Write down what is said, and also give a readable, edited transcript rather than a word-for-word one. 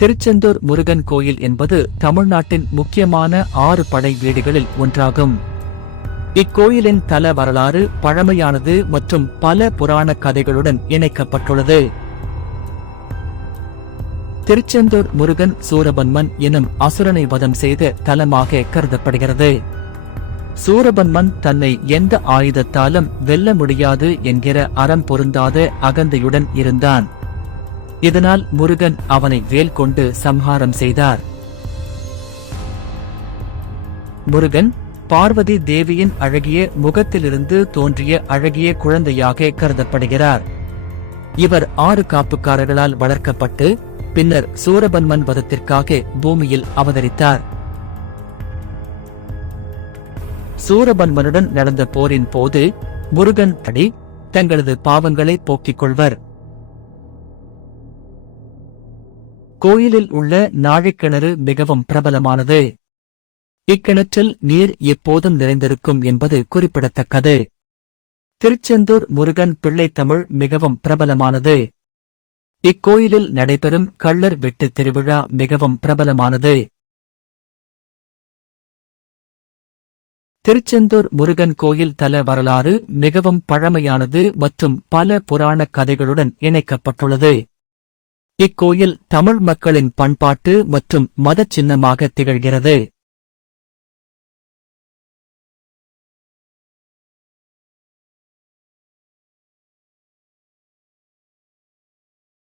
திருச்செந்தூர் முருகன் கோயில் என்பது தமிழ்நாட்டின் முக்கியமான 6 படை வீடுகளில் ஒன்றாகும். இக்கோயிலின் தல வரலாறு பழமையானது மற்றும் பல புராண கதைகளுடன் இணைக்கப்பட்டுள்ளது. திருச்செந்தூர் முருகன் சூரபன்மன் எனும் அசுரனை வதம் செய்த தலமாக கருதப்படுகிறது. சூரபன்மன் தன்னை எந்த ஆயுதத்தாலும் வெல்ல முடியாது என்கிற அறம் பொருந்தாத அகந்தையுடன் இருந்தான். இதனால் முருகன் அவனை வேல் கொண்டு சம்ஹாரம் செய்தார். முருகன் பார்வதி தேவியின் அழகிய முகத்திலிருந்து தோன்றிய அழகிய குழந்தையாக கருதப்படுகிறார். இவர் 6 காப்புக்காரர்களால் வளர்க்கப்பட்டு பின்னர் சூரபன்மன் வதத்திற்காக பூமியில் அவதரித்தார். சூரபன்மனுடன் நடந்த போரின் போது முருகன் தங்களது பாவங்களை போக்கிக் கொள்வர். கோயிலில் உள்ள நாழிக்கிணறு மிகவும் பிரபலமானது. இக்கிணற்றில் நீர் எப்போதும் நிறைந்திருக்கும் என்பது குறிப்பிடத்தக்கது. திருச்செந்தூர் முருகன் பிள்ளைத்தமிழ் மிகவும் பிரபலமானது. இக்கோயிலில் நடைபெறும் கள்ளர் வெட்டு திருவிழா மிகவும் பிரபலமானது. திருச்செந்தூர் முருகன் கோயில் தல வரலாறு மிகவும் பழமையானது மற்றும் பல புராண கதைகளுடன் இணைக்கப்பட்டுள்ளது. இக்கோயில் தமிழ் மக்களின் பண்பாட்டு மற்றும் மதச் சின்னமாக திகழ்கிறது.